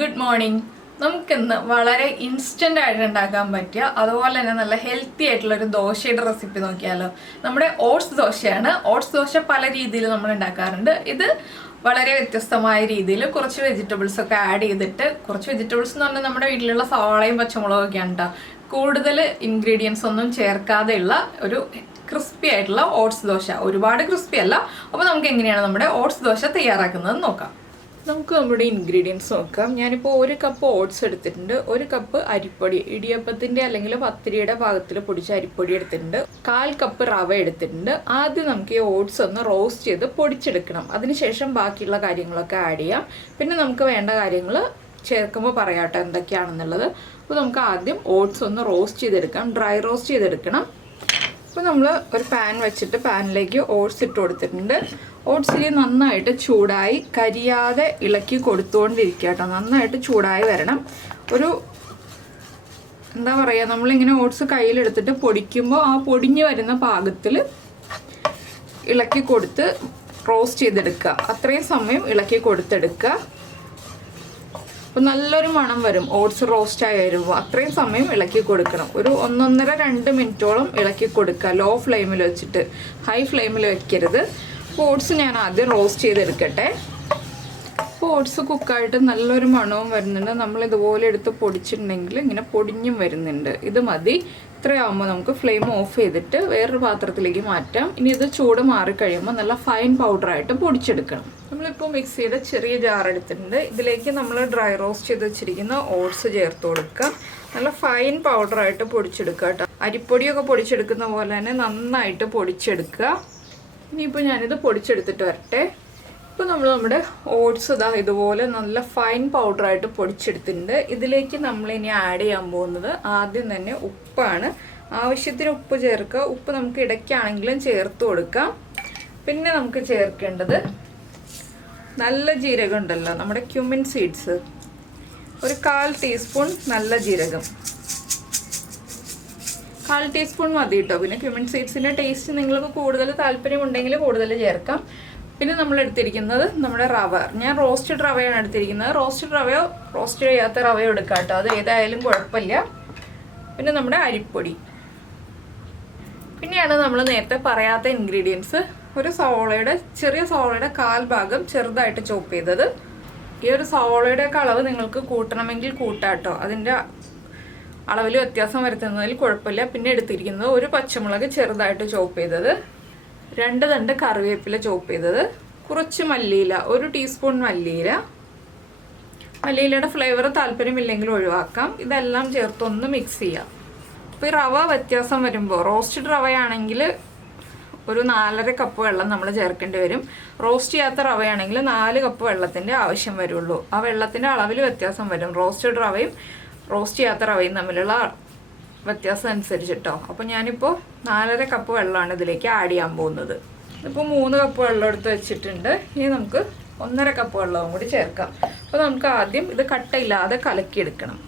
good morning. നമുക്കിന്ന് വളരെ instant ആയിട്ട് ഉണ്ടാക്കാൻ പറ്റിയ അതുപോലെ തന്നെ നല്ല ഹെൽത്തി ആയിട്ടുള്ള ഒരു ദോശയുടെ റെസിപ്പി നോക്കിയാലോ. നമ്മുടെ ഓട്സ് ദോശയാണ്. ഓട്സ് ദോശ പല രീതിയിൽ നമ്മൾ ഉണ്ടാക്കാറുണ്ട്. ഇത് വളരെ വ്യത്യസ്തമായ രീതിയിൽ കുറച്ച് വെജിറ്റബിൾസ് ഒക്കെ ആഡ് ചെയ്തിട്ട്, കുറച്ച് വെജിറ്റബിൾസ് എന്ന് പറഞ്ഞാൽ നമ്മുടെ വീട്ടിലുള്ള സവാളയും പച്ചമുളകും ഒക്കെയാണ് കേട്ടോ. കൂടുതൽ ഇൻഗ്രീഡിയൻസ് ഒന്നും ചേർക്കാതെയുള്ള ഒരു ക്രിസ്പി ആയിട്ടുള്ള ഓട്സ് ദോശ. ഒരുപാട് ക്രിസ്പി അല്ല. അപ്പോൾ നമുക്ക് എങ്ങനെയാണ് നമ്മുടെ ഓട്സ് ദോശ തയ്യാറാക്കുന്നത് നോക്കാം. നമുക്ക് നമ്മുടെ ഇൻഗ്രീഡിയൻസ് നോക്കാം. ഞാനിപ്പോൾ 1 കപ്പ് ഓട്സ് എടുത്തിട്ടുണ്ട്, 1 കപ്പ് അരിപ്പൊടി, ഇടിയപ്പത്തിൻ്റെ അല്ലെങ്കിൽ പത്തിരിയുടെ പാകത്തിൽ പൊടിച്ച അരിപ്പൊടി എടുത്തിട്ടുണ്ട്, 1/4 കപ്പ് റവ എടുത്തിട്ടുണ്ട്. ആദ്യം നമുക്ക് ഈ ഓട്സ് ഒന്ന് റോസ്റ്റ് ചെയ്ത് പൊടിച്ചെടുക്കണം. അതിനുശേഷം ബാക്കിയുള്ള കാര്യങ്ങളൊക്കെ ആഡ് ചെയ്യാം. പിന്നെ നമുക്ക് വേണ്ട കാര്യങ്ങൾ ചേർക്കുമ്പോൾ പറയാട്ടോ എന്തൊക്കെയാണെന്നുള്ളത്. അപ്പോൾ നമുക്ക് ആദ്യം ഓട്സ് ഒന്ന് റോസ്റ്റ് ചെയ്തെടുക്കാം, ഡ്രൈ റോസ്റ്റ് ചെയ്തെടുക്കണം. അപ്പോൾ നമ്മൾ ഒരു പാൻ വെച്ചിട്ട് പാനിലേക്ക് ഓട്സ് ഇട്ട് കൊടുത്തിട്ടുണ്ട്. ഓട്സിൽ നന്നായിട്ട് ചൂടായി കരിയാതെ ഇളക്കി കൊടുത്തുകൊണ്ടിരിക്കുക കേട്ടോ. നന്നായിട്ട് ചൂടായി വരണം. ഒരു എന്താ പറയുക, നമ്മളിങ്ങനെ ഓട്സ് കയ്യിലെടുത്തിട്ട് പൊടിക്കുമ്പോൾ ആ പൊടിഞ്ഞ് വരുന്ന പാകത്തിൽ ഇളക്കി കൊടുത്ത് റോസ്റ്റ് ചെയ്തെടുക്കുക. അത്രയും സമയം ഇളക്കി കൊടുത്തെടുക്കുക. അപ്പോൾ നല്ലൊരു മണം വരും ഓട്സ് റോസ്റ്റായി വരുമ്പോൾ. അത്രയും സമയം ഇളക്കി കൊടുക്കണം. ഒരു 1-1.5-2 മിനിറ്റോളം ഇളക്കി കൊടുക്കുക, ലോ ഫ്ലെയിമിൽ വെച്ചിട്ട്. ഹൈ ഫ്ലെയിമിൽ വെക്കരുത്. അപ്പോൾ ഓട്സ് ഞാൻ ആദ്യം റോസ്റ്റ് ചെയ്തെടുക്കട്ടെ. അപ്പോൾ ഓട്സ് കുക്കായിട്ട് നല്ലൊരു മണവും വരുന്നുണ്ട്. നമ്മൾ ഇതുപോലെ എടുത്ത് പൊടിച്ചിട്ടുണ്ടെങ്കിൽ ഇങ്ങനെ പൊടിഞ്ഞും വരുന്നുണ്ട്. ഇത് മതി. ഇത്രയാകുമ്പോൾ നമുക്ക് ഫ്ലെയിം ഓഫ് ചെയ്തിട്ട് വേറൊരു പാത്രത്തിലേക്ക് മാറ്റാം. ഇനി ഇത് ചൂട് മാറിക്കഴിയുമ്പോൾ നല്ല ഫൈൻ പൗഡറായിട്ട് പൊടിച്ചെടുക്കണം. നമ്മളിപ്പോൾ മിക്സിയുടെ ചെറിയ ജാർ എടുത്തിട്ടുണ്ട്. ഇതിലേക്ക് നമ്മൾ ഡ്രൈ റോസ്റ്റ് ചെയ്ത് വെച്ചിരിക്കുന്ന ഓട്സ് ചേർത്ത് കൊടുക്കുക. നല്ല ഫൈൻ പൗഡറായിട്ട് പൊടിച്ചെടുക്കുക കേട്ടോ. അരിപ്പൊടിയൊക്കെ പൊടിച്ചെടുക്കുന്ന പോലെ തന്നെ നന്നായിട്ട് പൊടിച്ചെടുക്കുക. ഇനിയിപ്പോൾ ഞാനിത് പൊടിച്ചെടുത്തിട്ട് വരട്ടെ. ഇപ്പോൾ നമ്മൾ നമ്മുടെ ഓട്സ് ഇതുപോലെ നല്ല ഫൈൻ പൗഡറായിട്ട് പൊടിച്ചെടുത്തിട്ടുണ്ട്. ഇതിലേക്ക് നമ്മളിനി ആഡ് ചെയ്യാൻ പോകുന്നത് ആദ്യം തന്നെ ഉപ്പാണ്. ആവശ്യത്തിന് ഉപ്പ് ചേർക്കുക. ഉപ്പ് നമുക്ക് ഇടയ്ക്കാണെങ്കിലും ചേർത്ത് കൊടുക്കാം. പിന്നെ നമുക്ക് ചേർക്കേണ്ടത് നല്ല ജീരകം ഉണ്ടല്ലോ, നമ്മുടെ ക്യുമിൻ സീഡ്സ്, ഒരു 1/4 ടീസ്പൂൺ നല്ല ജീരകം. 1/4 ടീസ്പൂൺ മതി കേട്ടോ. പിന്നെ ക്യുമിൻ സീഡ്സിൻ്റെ ടേസ്റ്റ് നിങ്ങൾക്ക് കൂടുതൽ താല്പര്യമുണ്ടെങ്കിൽ കൂടുതൽ ചേർക്കാം. പിന്നെ നമ്മൾ എടുത്തിരിക്കുന്നത് നമ്മുടെ റവ. ഞാൻ റോസ്റ്റഡ് റവയാണ് എടുത്തിരിക്കുന്നത്. റോസ്റ്റഡ് റവയോ റോസ്റ്റ് ചെയ്യാത്ത റവയോ എടുക്കാം കേട്ടോ, അത് ഏതായാലും കുഴപ്പമില്ല. പിന്നെ നമ്മുടെ അരിപ്പൊടി. പിന്നെയാണ് നമ്മൾ നേരത്തെ പറയാത്ത ഇൻഗ്രീഡിയൻസ്. ഒരു സവോളയുടെ, ചെറിയ സവോളയുടെ 1/4 ഭാഗം ചെറുതായിട്ട് ചോപ്പ് ചെയ്തത്. ഈ ഒരു സവോളയുടെ അളവ് നിങ്ങൾക്ക് കൂട്ടണമെങ്കിൽ കൂട്ടാം കേട്ടോ. അതിൻ്റെ അളവിൽ വ്യത്യാസം വരുത്തുന്നതിൽ കുഴപ്പമില്ല. പിന്നെ എടുത്തിരിക്കുന്നത് ഒരു പച്ചമുളക് ചെറുതായിട്ട് ചോപ്പ് ചെയ്തത്, 2 തണ്ട് കറിവേപ്പില ചോപ്പ് ചെയ്തത്, കുറച്ച് മല്ലിയില, 1 ടീസ്പൂൺ മല്ലിയില. മല്ലിയിലയുടെ ഫ്ലേവർ താല്പര്യമില്ലെങ്കിൽ ഒഴിവാക്കാം. ഇതെല്ലാം ചേർത്തൊന്ന് മിക്സ് ചെയ്യാം. അപ്പോൾ ഈ റവ വ്യത്യാസം വരുമ്പോൾ റോസ്റ്റഡ് റവയാണെങ്കിൽ ഒരു 4.5 കപ്പ് വെള്ളം നമ്മൾ ചേർക്കേണ്ടി വരും. റോസ്റ്റ് ചെയ്യാത്ത റവയാണെങ്കിൽ 4 കപ്പ് വെള്ളത്തിൻ്റെ ആവശ്യം വരുള്ളൂ. ആ വെള്ളത്തിൻ്റെ അളവിൽ വ്യത്യാസം വരും. റോസ്റ്റഡ് റവയും റോസ്റ്റ് ചെയ്യാത്ത റവയും തമ്മിലുള്ള വ്യത്യാസം അനുസരിച്ചിട്ടോ. അപ്പോൾ ഞാനിപ്പോൾ 4.5 കപ്പ് വെള്ളമാണ് ഇതിലേക്ക് ആഡ് ചെയ്യാൻ പോകുന്നത്. ഇപ്പോൾ 3 കപ്പ് വെള്ളം എടുത്ത് വെച്ചിട്ടുണ്ട്. ഇനി നമുക്ക് 1.5 കപ്പ് വെള്ളവും കൂടി ചേർക്കാം. അപ്പോൾ നമുക്ക് ആദ്യം ഇത് കട്ടയില്ലാതെ കലക്കിയെടുക്കണം.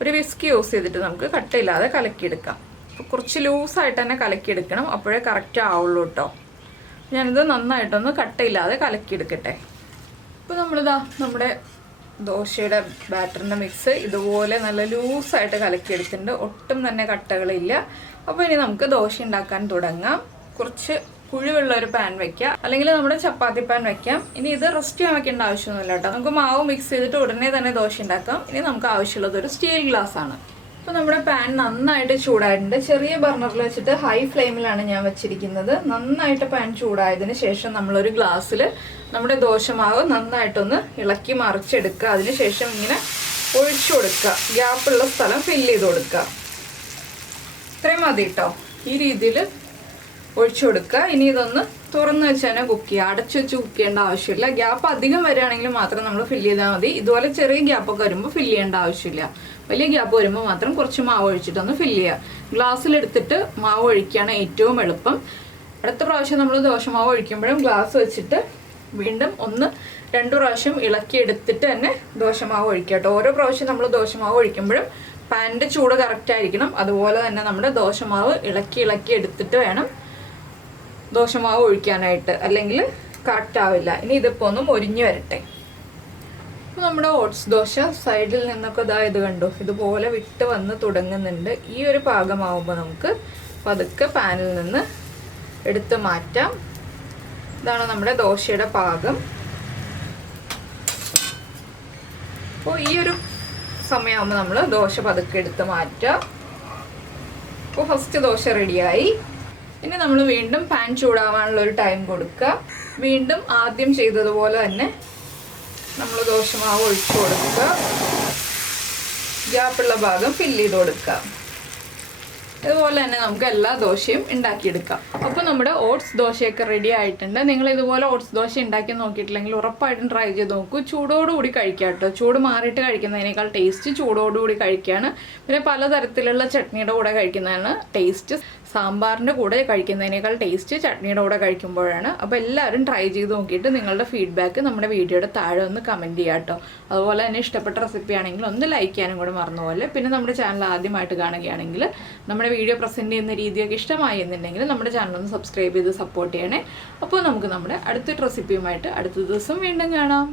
ഒരു വിസ്ക് യൂസ് ചെയ്തിട്ട് നമുക്ക് കട്ടയില്ലാതെ കലക്കിയെടുക്കാം. അപ്പോൾ കുറച്ച് ലൂസായിട്ട് തന്നെ കലക്കിയെടുക്കണം, അപ്പോഴേ കറക്റ്റ് ആവുള്ളൂ കേട്ടോ. ഞാനിത് നന്നായിട്ടൊന്ന് കട്ടയില്ലാതെ കലക്കിയെടുക്കട്ടെ. ഇപ്പോൾ നമ്മളിതാ നമ്മുടെ ദോശയുടെ ബാറ്ററിൻ്റെ മിക്സ് ഇതുപോലെ നല്ല ലൂസായിട്ട് കലക്കിയെടുത്തിട്ടുണ്ട്. ഒട്ടും തന്നെ കട്ടകളില്ല. അപ്പോൾ ഇനി നമുക്ക് ദോശ ഉണ്ടാക്കാൻ തുടങ്ങാം. കുറച്ച് കുഴിവുള്ള ഒരു പാൻ വെക്കാം, അല്ലെങ്കിൽ നമ്മുടെ ചപ്പാത്തി പാൻ വെക്കാം. ഇനി ഇത് റെസ്റ്റ് ചെയ്യാൻ വെക്കേണ്ട ആവശ്യമൊന്നുമില്ല കേട്ടോ. നമുക്ക് മാവ് മിക്സ് ചെയ്തിട്ട് ഉടനെ തന്നെ ദോശ ഉണ്ടാക്കാം. ഇനി നമുക്ക് ആവശ്യമുള്ളത് ഒരു സ്റ്റീൽ ഗ്ലാസ് ആണ്. അപ്പോൾ നമ്മുടെ പാൻ നന്നായിട്ട് ചൂടായിട്ടുണ്ട്. ചെറിയ ബർണറിൽ വെച്ചിട്ട് ഹൈ ഫ്ലെയിമിലാണ് ഞാൻ വെച്ചിരിക്കുന്നത്. നന്നായിട്ട് പാൻ ചൂടായതിന് ശേഷം നമ്മളൊരു ഗ്ലാസ്സിൽ നമ്മുടെ ദോശമാവ് നന്നായിട്ടൊന്ന് ഇളക്കി മറിച്ചെടുക്കുക. അതിനുശേഷം ഇങ്ങനെ ഒഴിച്ചു കൊടുക്കുക. ഗ്യാപ്പുള്ള സ്ഥലം ഫില്ല് ചെയ്ത് കൊടുക്കുക. ഇത്രയും മതി കേട്ടോ. ഈ രീതിയിൽ ഒഴിച്ചു കൊടുക്കുക. ഇനി ഇതൊന്ന് തുറന്ന് വെച്ച് തന്നെ കുക്ക് ചെയ്യുക. അടച്ചു വെച്ച് കുക്ക് ചെയ്യേണ്ട ആവശ്യമില്ല. ഗ്യാപ്പ് അധികം വരികയാണെങ്കിൽ മാത്രം നമ്മൾ ഫില്ല് ചെയ്താൽ മതി. ഇതുപോലെ ചെറിയ ഗ്യാപ്പൊക്കെ വരുമ്പോൾ ഫില്ല് ചെയ്യേണ്ട ആവശ്യമില്ല. വലിയ ഗ്യാപ്പ് വരുമ്പോൾ മാത്രം കുറച്ച് മാവ് ഒഴിച്ചിട്ടൊന്ന് ഫില്ല് ചെയ്യുക. ഗ്ലാസ്സിലെടുത്തിട്ട് മാവ് ഒഴിക്കുകയാണ് ഏറ്റവും എളുപ്പം. അടുത്ത പ്രാവശ്യം നമ്മൾ ദോശമാവ് ഒഴിക്കുമ്പോഴും ഗ്ലാസ് വെച്ചിട്ട് വീണ്ടും 1-2 പ്രാവശ്യം ഇളക്കി എടുത്തിട്ട് തന്നെ ദോശമാവ് ഒഴിക്കുക കേട്ടോ. ഓരോ പ്രാവശ്യം നമ്മൾ ദോശമാവ് ഒഴിക്കുമ്പോഴും പാനിൻ്റെ ചൂട് കറക്റ്റ് ആയിരിക്കണം. അതുപോലെ തന്നെ നമ്മുടെ ദോശമാവ് ഇളക്കി എടുത്തിട്ട് വേണം ദോശമാവ് ഒഴിക്കാനായിട്ട്, അല്ലെങ്കിൽ കറക്റ്റ് ആവില്ല. ഇനി ഇതിപ്പോൾ ഒന്ന് മൊരിഞ്ഞ് വരട്ടെ. നമ്മുടെ ഓട്സ് ദോശ സൈഡിൽ നിന്നൊക്കെ ഇത് കണ്ടോ, ഇതുപോലെ വിട്ട് വന്ന് തുടങ്ങുന്നുണ്ട്. ഈ ഒരു പാകമാവുമ്പോൾ നമുക്ക് പതുക്കെ പാനിൽ നിന്ന് എടുത്ത് മാറ്റാം. ഇതാണ് നമ്മുടെ ദോശയുടെ പാകം. അപ്പോൾ ഈ ഒരു സമയമാകുമ്പോൾ നമ്മൾ ദോശ പതുക്കെ എടുത്ത് മാറ്റാം. അപ്പോൾ ഫസ്റ്റ് ദോശ റെഡിയായി. ഇനി നമ്മൾ വീണ്ടും പാൻ ചൂടാവാനുള്ള ഒരു ടൈം കൊടുക്കുക. വീണ്ടും ആദ്യം ചെയ്തതുപോലെ തന്നെ നമ്മൾ ദോശമാവ് ഒഴിച്ചു കൊടുക്കുക. ഗ്യാപ്പുള്ള ഭാഗം ഫില്ല് ചെയ്ത് കൊടുക്കുക. ഇതുപോലെ തന്നെ നമുക്ക് എല്ലാ ദോശയും ഉണ്ടാക്കിയെടുക്കാം. അപ്പോൾ നമ്മുടെ ഓട്സ് ദോശയൊക്കെ റെഡി ആയിട്ടുണ്ട്. നിങ്ങൾ ഇതുപോലെ ഓട്സ് ദോശ ഉണ്ടാക്കി നോക്കിയിട്ടില്ലെങ്കിൽ ഉറപ്പായിട്ടും ട്രൈ ചെയ്ത് നോക്കൂ. ചൂടോടുകൂടി കഴിക്കാം കേട്ടോ. ചൂട് മാറിയിട്ട് കഴിക്കുന്നതിനേക്കാൾ ടേസ്റ്റ് ചൂടോടുകൂടി കഴിക്കുകയാണ്. പിന്നെ പലതരത്തിലുള്ള ചട്നിയുടെ കൂടെ കഴിക്കുന്നതാണ് ടേസ്റ്റ്. സാമ്പാറിൻ്റെ കൂടെ കഴിക്കുന്നതിനേക്കാൾ ടേസ്റ്റ് ചട്നിയുടെ കൂടെ കഴിക്കുമ്പോഴാണ്. അപ്പോൾ എല്ലാവരും ട്രൈ ചെയ്ത് നോക്കിയിട്ട് നിങ്ങളുടെ ഫീഡ്ബാക്ക് നമ്മുടെ വീഡിയോയുടെ താഴെ ഒന്ന് കമൻറ്റ് ചെയ്യാം കേട്ടോ. അതുപോലെ തന്നെ ഇഷ്ടപ്പെട്ട റെസിപ്പി ആണെങ്കിൽ ഒന്ന് ലൈക്ക് ചെയ്യാനും കൂടെ മറന്നുപോലെ. പിന്നെ നമ്മുടെ ചാനൽ ആദ്യമായിട്ട് കാണുകയാണെങ്കിൽ നമ്മുടെ വീഡിയോ പ്രസൻറ്റ് ചെയ്യുന്ന രീതിയൊക്കെ ഇഷ്ടമായി എന്നുണ്ടെങ്കിൽ നമ്മുടെ ചാനൽ ഒന്ന് സബ്സ്ക്രൈബ് ചെയ്ത് സപ്പോർട്ട് ചെയ്യണേ. അപ്പോൾ നമുക്ക് നമ്മുടെ അടുത്തൊരു റെസിപ്പിയുമായിട്ട് അടുത്ത ദിവസം വീണ്ടും കാണാം.